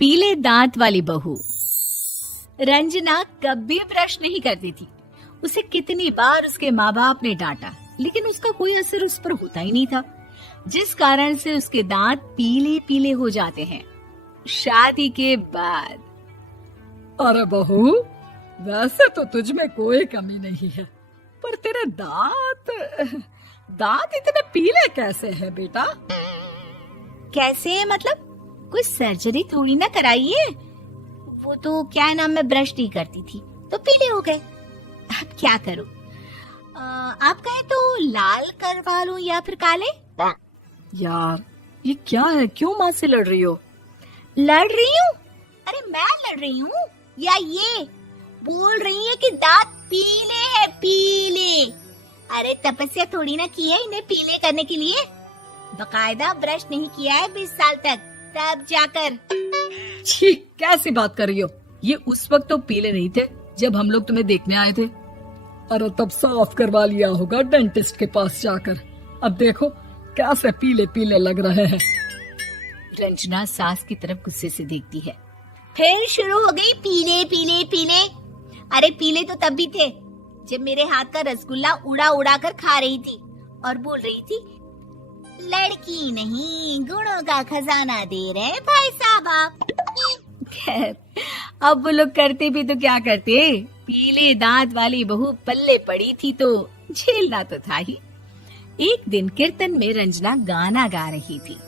पीले दांत वाली बहू। रंजना कभी ब्रश नहीं करती थी। उसे कितनी बार उसके माँ बाप ने डांटा, लेकिन उसका कोई असर उस पर होता ही नहीं था, जिस कारण से उसके दांत पीले पीले हो जाते हैं। शादी के बाद। अरे बहू, वैसे तो तुझ में कोई कमी नहीं है, पर तेरे दांत इतने पीले कैसे हैं बेटा? कैसे मतलब? कोई सर्जरी थोड़ी ना कराइए। वो तो क्या नाम, मैं ब्रश नहीं करती थी तो पीले हो गए। अब क्या करूं? आप कहे तो लाल करवा लूं या फिर काले? यार ये क्या है, क्यों माँ से लड़ रही हो? लड़ रही हूँ? अरे मैं लड़ रही हूँ या ये बोल रही है कि दांत पीले हैं, पीले। अरे तपस्या थोड़ी ना की है इन्हें पीले करने के लिए। बकायदा ब्रश नहीं किया है 20 साल तक, तब जाकर। छी, कैसी बात कर रही हो? ये उस वक्त तो पीले नहीं थे जब हम लोग तुम्हें देखने आए थे। अरे तब साफ करवा लिया होगा डेंटिस्ट के पास जाकर। अब देखो कैसे पीले पीले लग रहे हैं। रंजना सास की तरफ गुस्से से देखती है। फिर शुरू हो गई पीले पीले पीले। अरे पीले तो तब भी थे जब मेरे हाथ का रसगुल्ला उड़ा उड़ा कर खा रही थी और बोल रही थी, लड़की नहीं गुणों का खजाना दे रहे भाई साहब आप। खैर, अब वो लोग करते भी तो क्या करते, पीले दांत वाली बहू पल्ले पड़ी थी तो झेलना तो था ही। एक दिन कीर्तन में रंजना गाना गा रही थी।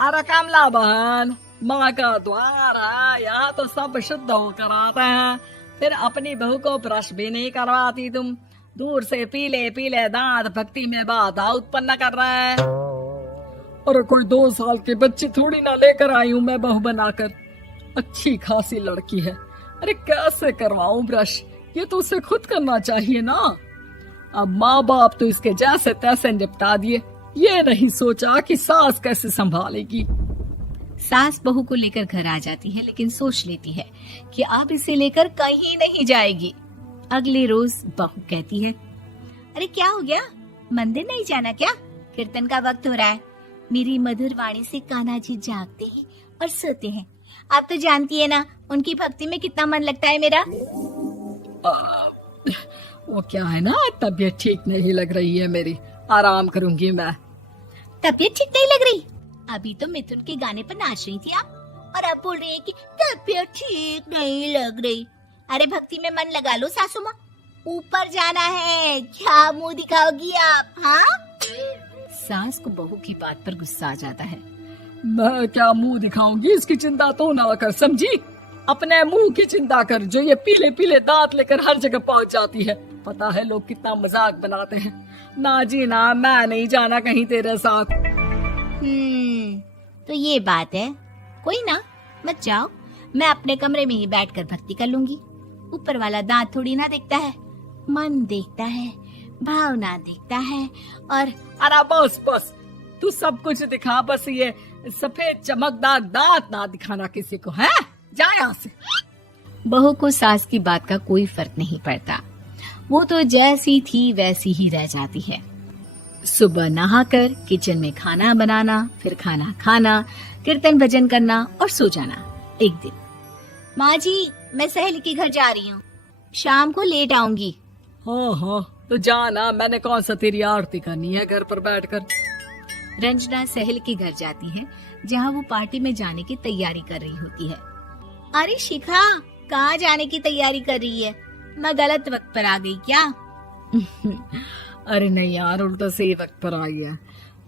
अरे कमला बहन, माँ का द्वार है, यहाँ तो सब शुद्ध होकर आते हैं, फिर अपनी बहू को ब्रश भी नहीं करवाती तुम। दूर से पीले पीले दांत भक्ति में बाधा उत्पन्न कर रहे हैं। अरे कोई 2 साल के बच्चे थोड़ी ना लेकर आई हूँ मैं बहू बनाकर। अच्छी खासी लड़की है, अरे कैसे करवाऊं ब्रश? ये तो उसे खुद करना चाहिए ना। अब माँ बाप तो इसके जैसे तैसे निपटा दिए, ये नहीं सोचा कि सास कैसे संभालेगी। सास बहू को लेकर घर आ जाती है, लेकिन सोच लेती है कि अब इसे लेकर कहीं नहीं जाएगी। अगले रोज बहू कहती है, अरे क्या हो गया, मंदिर नहीं जाना क्या? कीर्तन का वक्त हो रहा है। मेरी मधुर वाणी से कान्हा जी जागते हैं और सोते हैं। आप तो जानती है ना उनकी भक्ति में कितना मन लगता है मेरा। वो क्या है ना, तबीयत ठीक नहीं लग रही है मेरी, आराम करूंगी मैं। तबीयत ठीक नहीं लग रही? अभी तो मिथुन के गाने पर नाच रही थी आप, और अब बोल रही है कि तबीयत ठीक नहीं लग रही। अरे भक्ति में मन लगा लो सासू माँ, ऊपर जाना है, क्या मुंह दिखाओगी आप? हाँ? सास को बहू की बात पर गुस्सा आ जाता है। मैं क्या मुंह दिखाऊंगी, इसकी चिंता तो ना कर, समझी? अपने मुंह की चिंता कर, जो ये पीले पीले दांत लेकर हर जगह पहुंच जाती है। पता है लोग कितना मजाक बनाते हैं। ना जी ना, मैं नहीं जाना कहीं तेरे साथ। तो ये बात है। कोई ना, मत जाओ, मैं अपने कमरे में ही बैठकर भक्ति कर लूंगी। ऊपर वाला दांत थोड़ी ना देखता है, मन देखता है, भावना देखता है। और अरे बस बस, तू सब कुछ दिखा, बस ये सफेद चमकदार दांत ना दिखाना किसी को, है? जा यहाँ से। बहू को सास की बात का कोई फर्क नहीं पड़ता, वो तो जैसी थी वैसी ही रह जाती है। सुबह नहाकर किचन में खाना बनाना, फिर खाना खाना, कीर्तन भजन करना और सो जाना। एक दिन, माँ जी मैं सहेली के घर जा रही हूँ, शाम को लेट आऊंगी। हाँ, तो जाना, मैंने कौन सा तेरी आरती करनी है घर पर बैठकर। रंजना सहेली के घर जाती है, जहाँ वो पार्टी में जाने की तैयारी कर रही होती है। अरे शिखा, कहाँ जाने की तैयारी कर रही है? मैं गलत वक्त पर आ गई क्या? अरे नहीं यार, उल्टा सही वक्त पर आई है।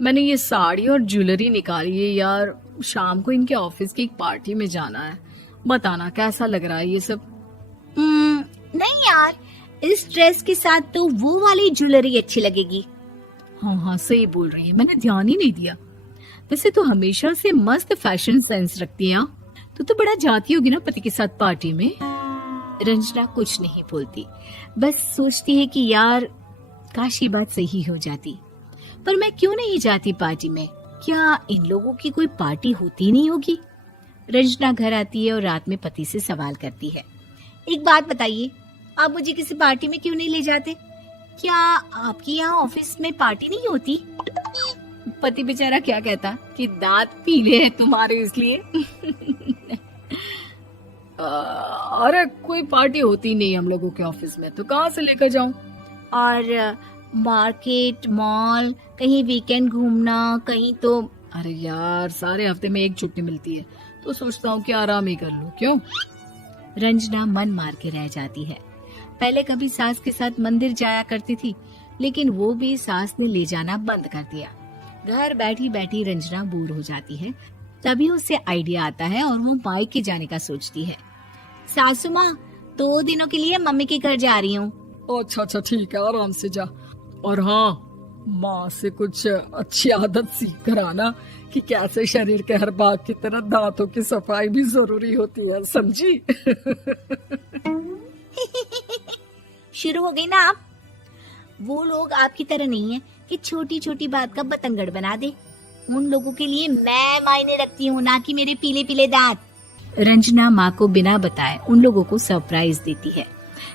मैंने ये साड़ी और ज्वेलरी निकाली है यार, शाम को इनके ऑफिस की एक पार्टी में जाना है। बताना कैसा लग रहा है ये सब? नहीं यार, इस ड्रेस के साथ तो वो वाली ज्वेलरी अच्छी लगेगी। हाँ, सही बोल रही है, मैंने ध्यान ही नहीं दिया। वैसे तो हमेशा से मस्त फैशन सेंस रखती है। तो बड़ा जाती होगी ना पति के साथ पार्टी में। रंजना कुछ नहीं बोलती, बस सोचती है कि यार काश ये बात सही हो जाती, पर मैं क्यों नहीं जाती पार्टी में? क्या इन लोगों की कोई पार्टी होती नहीं होगी? रंजना घर आती है और रात में पति से सवाल करती है, एक बात बताइए, आप मुझे किसी पार्टी में क्यों नहीं ले जाते? क्या आपकी यहाँ ऑफिस में पार्टी नहीं होती? पति बेचारा क्या कहता कि दांत पीले हैं तुम्हारे इसलिए। अरे कोई पार्टी होती नहीं हम लोगों के ऑफिस में, तो कहाँ से लेकर जाऊं? और मार्केट, मॉल, कहीं वीकेंड घूमना, कहीं तो। अरे यार सारे हफ्ते में एक छुट्टी मिलती है, तो सोचता हूँ कि आराम ही कर लूं। क्यों? रंजना मन मार के रह जाती है। पहले कभी सास के साथ मंदिर जाया करती थी, लेकिन वो भी सास ने ले जाना बंद कर दिया। घर बैठी बैठी रंजना बोर हो जाती है। तभी उसे आइडिया आता है और वो मायके जाने का सोचती है। सासू माँ, 2 दिनों के लिए मम्मी के घर जा रही हूँ। अच्छा ठीक है, आराम से जा। और हाँ, माँ से कुछ अच्छी आदत सीख कर आना कि कैसे शरीर के हर भाग की तरह दांतों की सफाई भी जरूरी होती है, समझी? शुरू हो गई ना आप। वो लोग आपकी तरह नहीं है कि छोटी छोटी बात का बतंगड़ बना दे। उन लोगों के लिए मैं मायने रखती हूँ, ना कि मेरे पीले पीले दांत। रंजना माँ को बिना बताए उन लोगों को सरप्राइज देती है,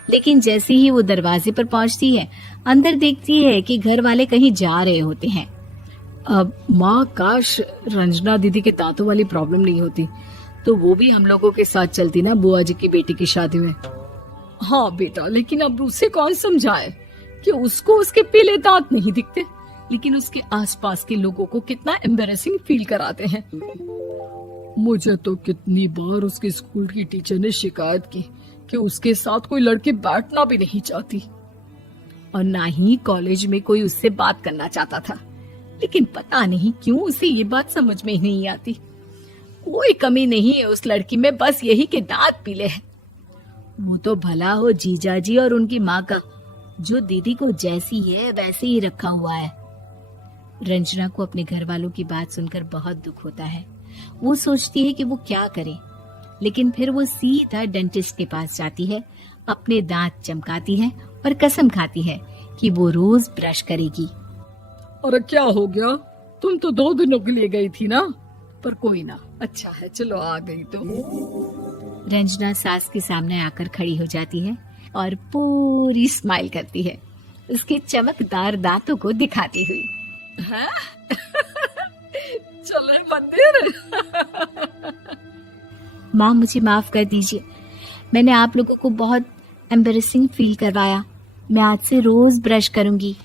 लेकिन जैसे ही वो दरवाजे पर पहुंचती है, अंदर देखती है कि घर वाले कहीं जा रहे होते हैं। अब माँ, काश रंजना दीदी के दांतों वाली प्रॉब्लम नहीं होती, तो वो भी हम लोगों के साथ चलती ना बुआ जी की बेटी की शादी में। हाँ बेटा, लेकिन अब उसे कौन समझाए कि उसको उसके पीले दांत नहीं दिखते, लेकिन उसके आसपास के लोगों को कितना एम्बैरेसिंग फील कराते हैं। मुझे तो कितनी बार उसके स्कूल की टीचर ने शिकायत की कि उसके साथ कोई लड़की बैठना भी नहीं चाहती, और ना ही कॉलेज में कोई उससे बात करना चाहता था। लेकिन पता नहीं क्यों उसे ये बात समझ में ही नहीं आती। कोई कमी नहीं है उस लड़की में, बस यही कि दांत पीले हैं। वो तो भला हो जीजा जी और उनकी माँ का, जो दीदी को जैसी है वैसे ही रखा हुआ है। रंजना को अपने घर वालों की बात सुनकर बहुत दुख होता है। वो सोचती है कि वो क्या करे, लेकिन फिर वो सीधा डेंटिस्ट के पास जाती है, अपने दांत चमकाती है और कसम खाती है कि वो रोज ब्रश करेगी। अरे क्या हो गया? तुम तो 2 दिनों के लिए गई थी ना, पर कोई ना, अच्छा है, चलो आ गई तो। रंजना सास के सामने आकर खड़ी हो जाती है और पूरी स्माइल करती है, उसके चमकदार दांतों को दिखाती हुई। है? चले मंदिर। माँ, मुझे माफ कर दीजिए, मैंने आप लोगों को बहुत एम्बैरेसिंग फील करवाया। मैं आज से रोज ब्रश करूंगी।